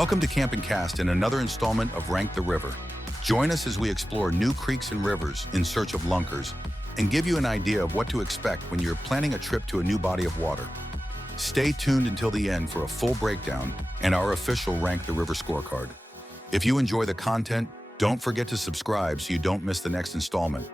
Welcome to Camp and Cast and another installment of Rank the River. Join us as we explore new creeks and rivers in search of lunkers and give you an idea of what to expect when you're planning a trip to a new body of water. Stay tuned until the end for a full breakdown and our official Rank the River scorecard. If you enjoy the content, don't forget to subscribe so you don't miss the next installment.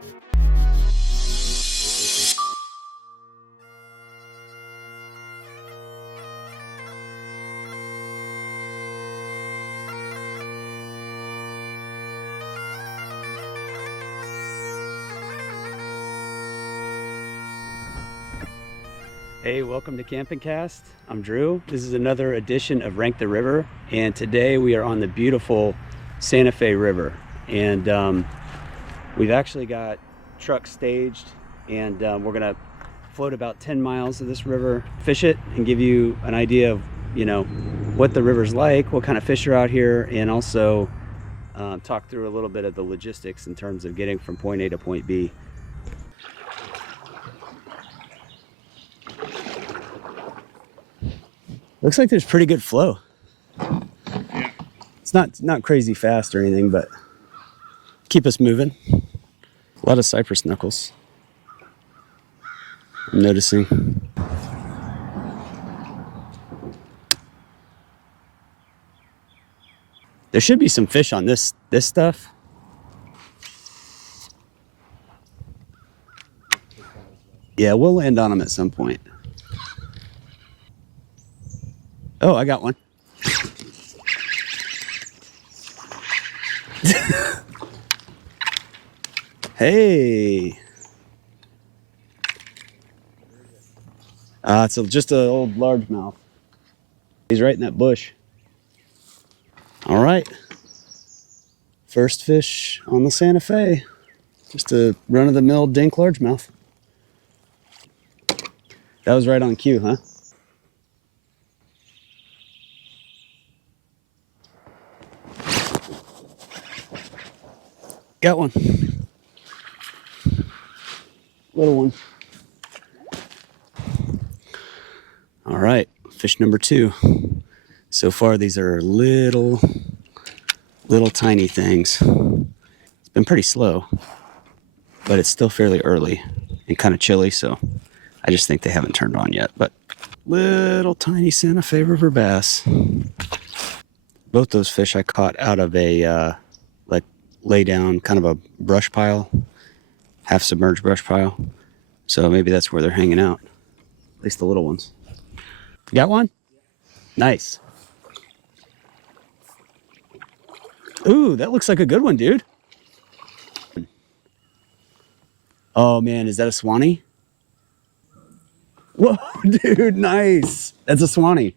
Hey, welcome to Camp and Cast. I'm Drew. This is another edition of Rank the River, and today we are on the beautiful Santa Fe River. And we've actually got trucks staged, and we're gonna float about 10 miles of this river, fish it, and give you an idea of, what the river's like, what kind of fish are out here, and also talk through a little bit of the logistics in terms of getting from point A to point B. Looks like there's pretty good flow. Yeah. It's not crazy fast or anything, but keep us moving. A lot of cypress knuckles, I'm noticing. There should be some fish on this stuff. Yeah, we'll land on them at some point. Oh, I got one. Hey. It's just an old largemouth. He's right in that bush. All right. First fish on the Santa Fe. Just a run-of-the-mill dink largemouth. That was right on cue, huh? Got one. Little one. All right, fish number 2. So far, these are little tiny things. It's been pretty slow, but it's still fairly early and kind of chilly, so I just think they haven't turned on yet. But little tiny Santa Fe River bass. Both those fish I caught out of a lay down kind of a brush pile, half submerged brush pile. So maybe that's where they're hanging out. At least the little ones. You got one? Nice. Ooh, that looks like a good one, dude. Oh man, is that a Swanee? Whoa, dude, nice. That's a Swanee.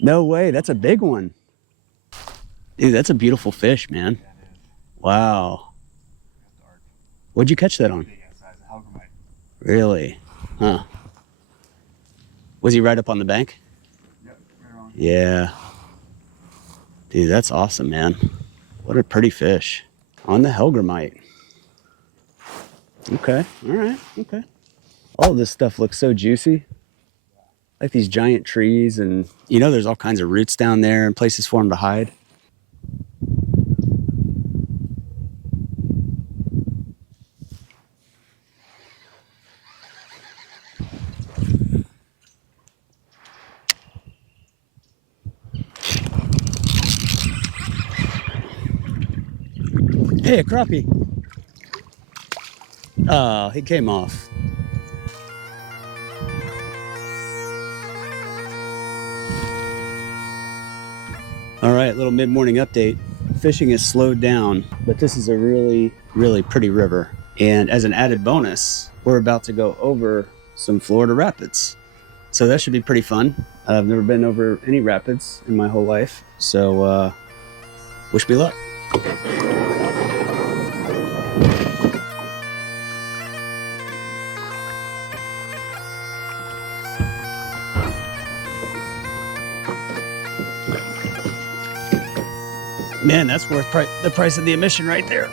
No way, that's a big one. Dude, that's a beautiful fish, man. Wow. What'd you catch that on? Really? Huh. Was he right up on the bank? Yep, right on. Yeah. Dude, that's awesome, man. What a pretty fish. On the Hellgrammite. Okay, all right, okay. All of this stuff looks so juicy. Like these giant trees, and there's all kinds of roots down there and places for them to hide. Hey, a crappie. Oh, he came off. All right, little mid-morning update. Fishing has slowed down, but this is a really, really pretty river. And as an added bonus, we're about to go over some Florida rapids. So that should be pretty fun. I've never been over any rapids in my whole life. So wish me luck. Man, that's worth the price of the admission right there.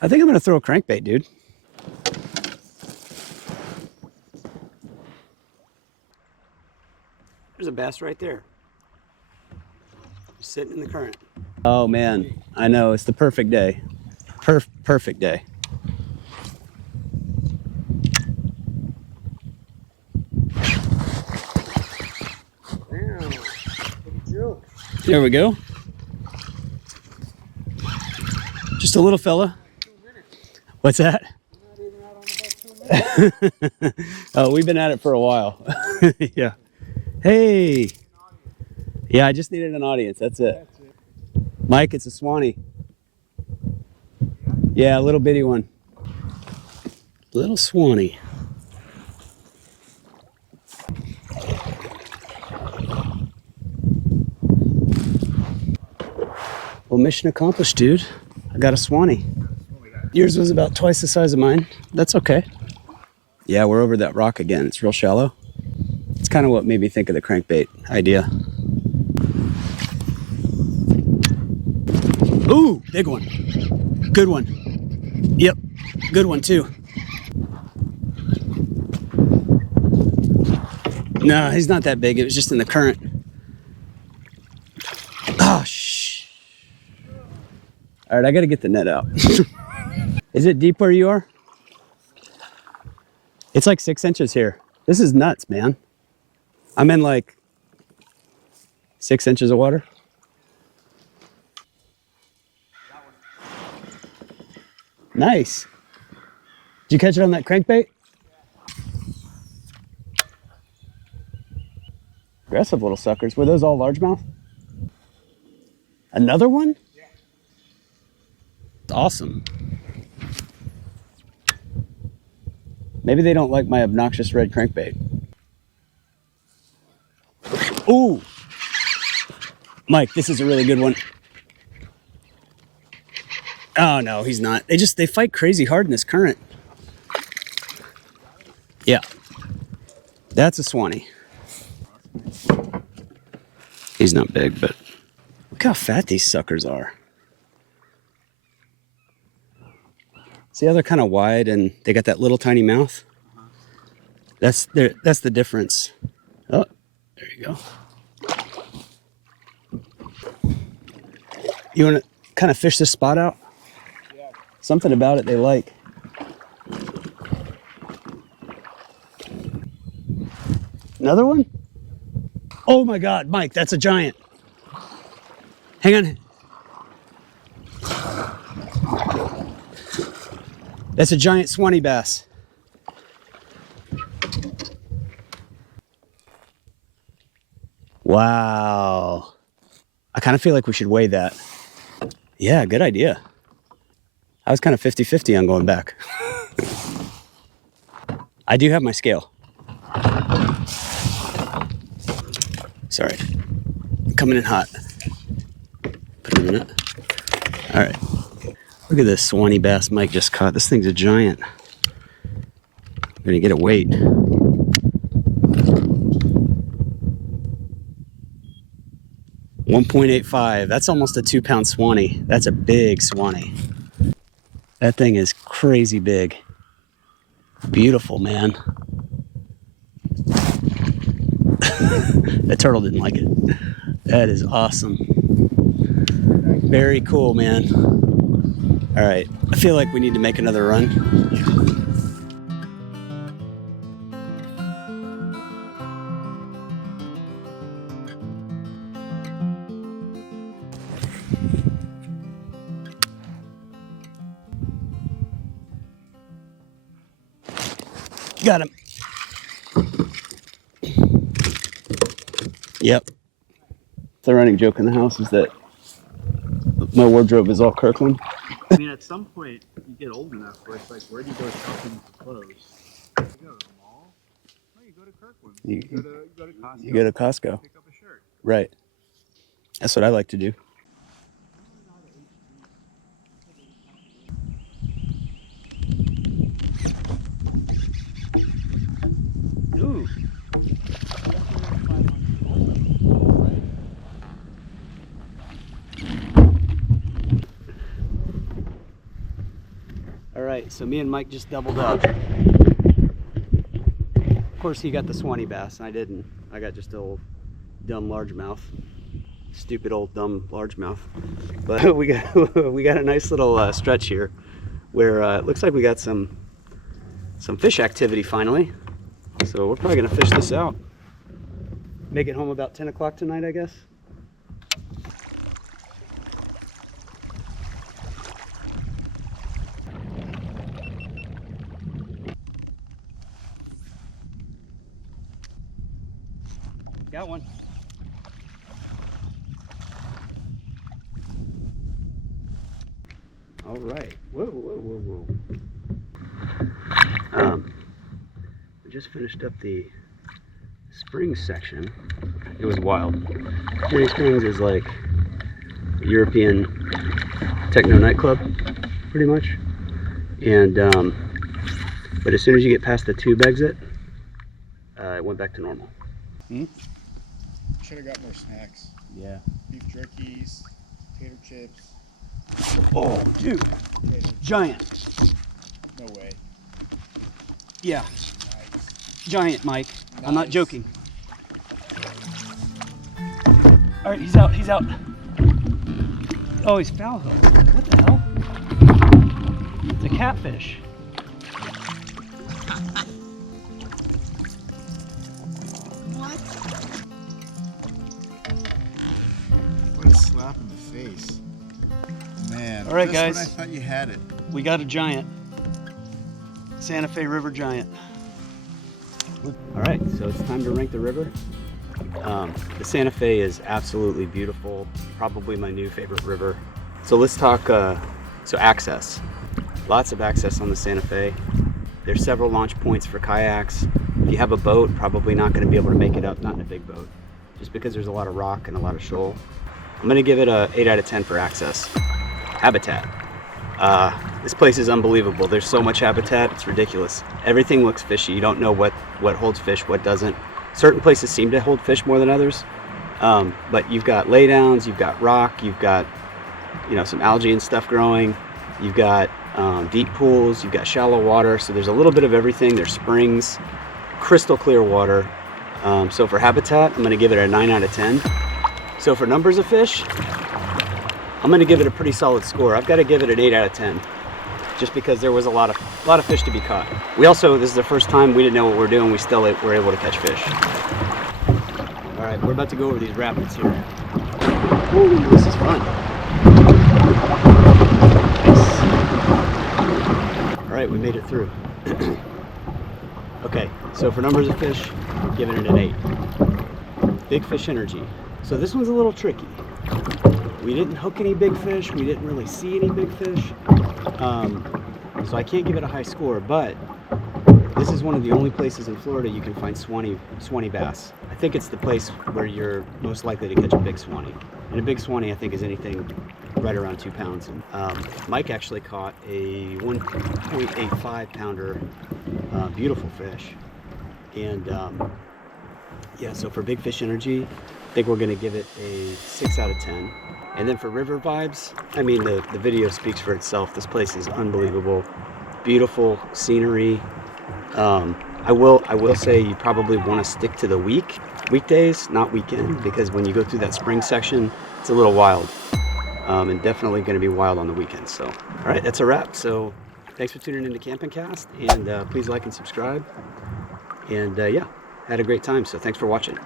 I think I'm gonna throw a crankbait, dude. There's a bass right there. Just sitting in the current. Oh man, I know, it's the perfect day. Perfect day. There we go. Just a little fella. What's that? Oh, we've been at it for a while. Yeah. Hey. Yeah, I just needed an audience. That's it. Mike, it's a Swanee. Yeah, a little bitty one. Little Swanee. Well, mission accomplished, dude. I got a Swanee. Yours was about twice the size of mine. That's okay. Yeah, we're over that rock again. It's real shallow. It's kind of what made me think of the crankbait idea. Ooh, big one. Good one. Yep, good one too. No, he's not that big. It was just in the current. Oh, shh. All right, I got to get the net out. Is it deep where you are? It's like 6 inches here. This is nuts, man. I'm in like 6 inches of water. Nice. Did you catch it on that crankbait? Aggressive little suckers. Were those all largemouth? Another one? Yeah. Awesome. Maybe they don't like my obnoxious red crankbait. Ooh. Mike, this is a really good one. Oh no, he's not. They fight crazy hard in this current. Yeah. That's a Swanee. He's not big, but look how fat these suckers are. See how they're kind of wide and they got that little tiny mouth? That's the difference. Oh, there you go. You want to kind of fish this spot out? Yeah. Something about it they like. Another one? Oh my God, Mike, that's a giant. Hang on. That's a giant Swanee bass. Wow. I kind of feel like we should weigh that. Yeah, good idea. I was kind of 50-50 on going back. I do have my scale. Sorry. Coming in hot. Put it in a minute. All right. Look at this Swanee bass Mike just caught. This thing's a giant. I'm gonna get a weight. .85. That's almost a 2-pound Swanee. That's a big Swanee. That thing is crazy big. Beautiful, man. That turtle didn't like it. That is awesome. Very cool, man. All right, I feel like we need to make another run. Got him. Yep. The running joke in the house is that my wardrobe is all Kirkland. I mean, at some point, you get old enough where it's like, where do you go shopping for clothes? You go to the mall? No, you go to Kirkland. You go to Costco. You go to Costco. Pick up a shirt. Right. That's what I like to do. Ooh. All right, so me and Mike just doubled up. Of course, he got the Swanee bass, and I didn't. I got just a dumb largemouth. Stupid old dumb largemouth. But we got a nice little stretch here where it looks like we got some fish activity finally. So we're probably gonna fish this out. Make it home about 10 o'clock tonight, I guess. Got one. All right. Whoa, whoa, whoa, whoa. We just finished up the Springs section. It was wild. Jenny Springs is like a European techno nightclub, pretty much. And but as soon as you get past the tube exit, it went back to normal. Should have got more snacks. Yeah. Beef jerkies, tater chips. Oh, dude, Potato. giant. No way. Yeah, Nice. giant, Mike. I'm not Nice. joking. All right, he's out. He's out. Oh, he's foul hooked. What the hell? It's a catfish. What a slap in the face. Man. All right, just guys. when I thought you had it. We got a giant. Santa Fe River giant. All right, so it's time to rank the river. The Santa Fe is absolutely beautiful, probably my new favorite river. So let's talk, so access. Lots of access on the Santa Fe. There's several launch points for kayaks. If you have a boat, probably not gonna be able to make it up, not in a big boat, just because there's a lot of rock and a lot of shoal. I'm gonna give it a 8 out of 10 for access. Habitat. This place is unbelievable. There's so much habitat, it's ridiculous. Everything looks fishy. You don't know what holds fish, what doesn't. Certain places seem to hold fish more than others. But you've got laydowns, you've got rock, you've got some algae and stuff growing. You've got deep pools, you've got shallow water. So there's a little bit of everything. There's springs, crystal clear water. So for habitat, I'm gonna give it a 9 out of 10. So for numbers of fish, I'm gonna give it a pretty solid score. I've got to give it an 8 out of 10, just because there was a lot of fish to be caught. We also, this is the first time we didn't know what we're doing. We still were able to catch fish. All right, we're about to go over these rapids here. Ooh, this is fun. Nice. All right, we made it through. Okay, so for numbers of fish, I'm giving it an 8. Big fish energy. So this one's a little tricky. We didn't hook any big fish. We didn't really see any big fish. So I can't give it a high score, but this is one of the only places in Florida you can find Swanee bass. I think it's the place where you're most likely to catch a big Swanee. And a big Swanee, I think, is anything right around 2 pounds. Mike actually caught a 1.85 pounder, beautiful fish. And yeah, so for big fish energy, I think we're gonna give it a 6 out of 10. And then for river vibes, I mean, the video speaks for itself. This place is unbelievable. Beautiful scenery. I will say you probably want to stick to the weekdays, not weekend, because when you go through that spring section, it's a little wild. And definitely going to be wild on the weekends. So, all right, that's a wrap. So thanks for tuning into Camping Cast, and please like and subscribe. And yeah, had a great time. So thanks for watching.